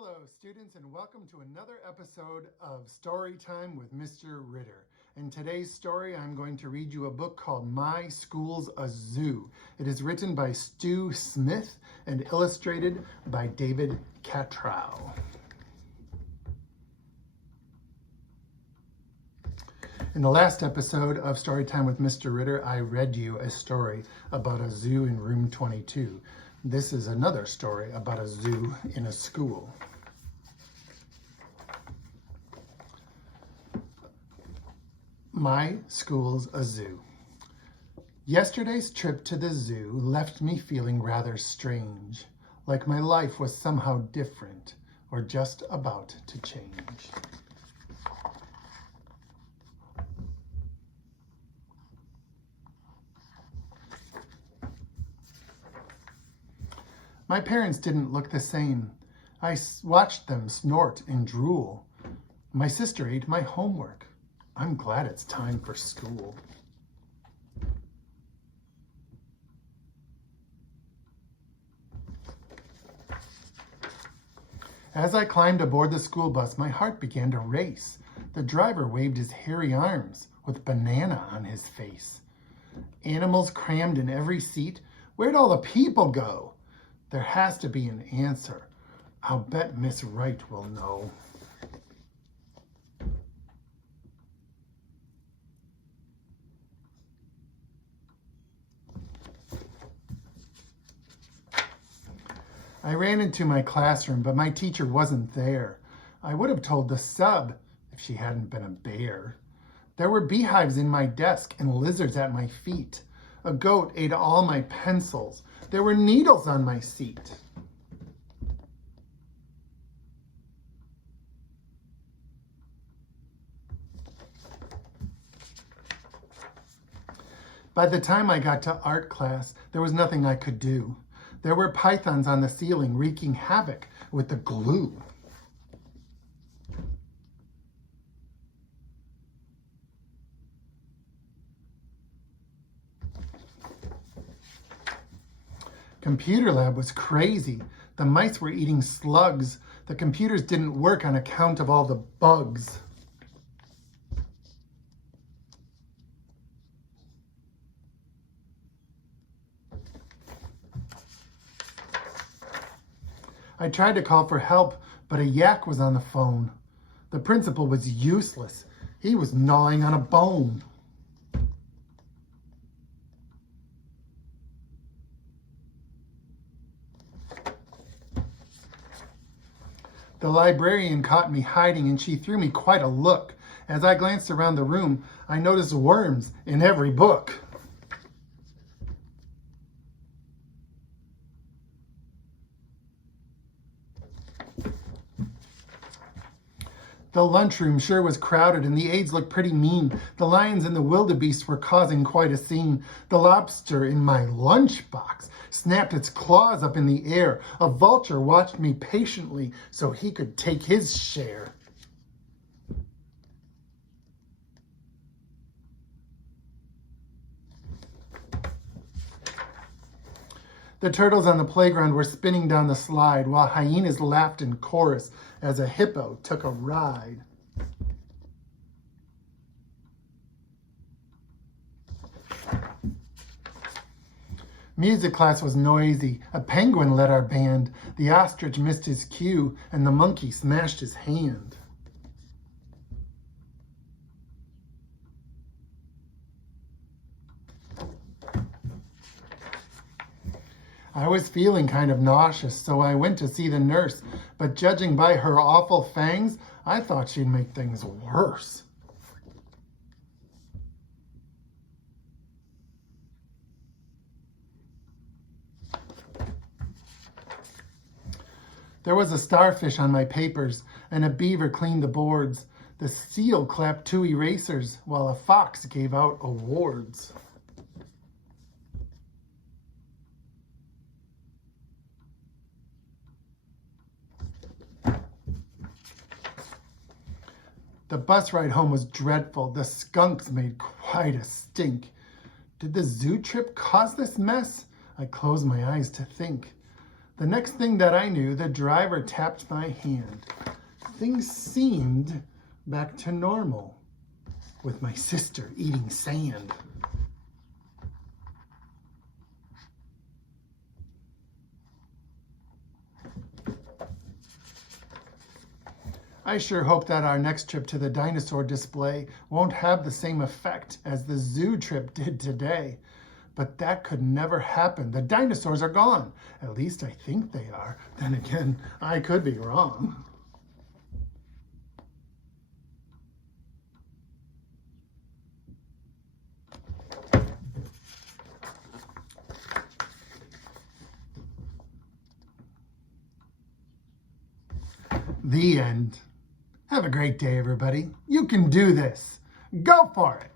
Hello, students, and welcome to another episode of Storytime with Mr. Ritter. In today's story, I'm going to read you a book called My School's a Zoo. It is written by Stu Smith and illustrated by David Catrow. In the last episode of Storytime with Mr. Ritter, I read you a story about a zoo in room 22. This is another story about a zoo in a school. My School's a Zoo. Yesterday's trip to the zoo left me feeling rather strange, like my life was somehow different or just about to change. My parents didn't look the same. I watched them snort and drool. My sister ate my homework. I'm glad it's time for school. As I climbed aboard the school bus, my heart began to race. The driver waved his hairy arms with banana on his face. Animals crammed in every seat. Where'd all the people go? There has to be an answer. I'll bet Miss Wright will know. I ran into my classroom, but my teacher wasn't there. I would have told the sub if she hadn't been a bear. There were beehives in my desk and lizards at my feet. A goat ate all my pencils. There were needles on my seat. By the time I got to art class, there was nothing I could do. There were pythons on the ceiling wreaking havoc with the glue. Computer lab was crazy. The mice were eating slugs. The computers didn't work on account of all the bugs. I tried to call for help, but a yak was on the phone. The principal was useless. He was gnawing on a bone. The librarian caught me hiding and she threw me quite a look. As I glanced around the room, I noticed worms in every book. The lunchroom sure was crowded and the aides looked pretty mean. The lions and the wildebeest were causing quite a scene. The lobster in my lunchbox snapped its claws up in the air. A vulture watched me patiently so he could take his share. The turtles on the playground were spinning down the slide while hyenas laughed in chorus as a hippo took a ride. Music class was noisy. A penguin led our band. The ostrich missed his cue and the monkey smashed his hand. I was feeling kind of nauseous, so I went to see the nurse, but judging by her awful fangs, I thought she'd make things worse. There was a starfish on my papers, and a beaver cleaned the boards. The seal clapped 2 erasers, while a fox gave out awards. The bus ride home was dreadful. The skunks made quite a stink. Did the zoo trip cause this mess? I closed my eyes to think. The next thing that I knew, the driver tapped my hand. Things seemed back to normal, with my sister eating sand. I sure hope that our next trip to the dinosaur display won't have the same effect as the zoo trip did today. But that could never happen. The dinosaurs are gone. At least I think they are. Then again, I could be wrong. The end. Have a great day, everybody. You can do this. Go for it.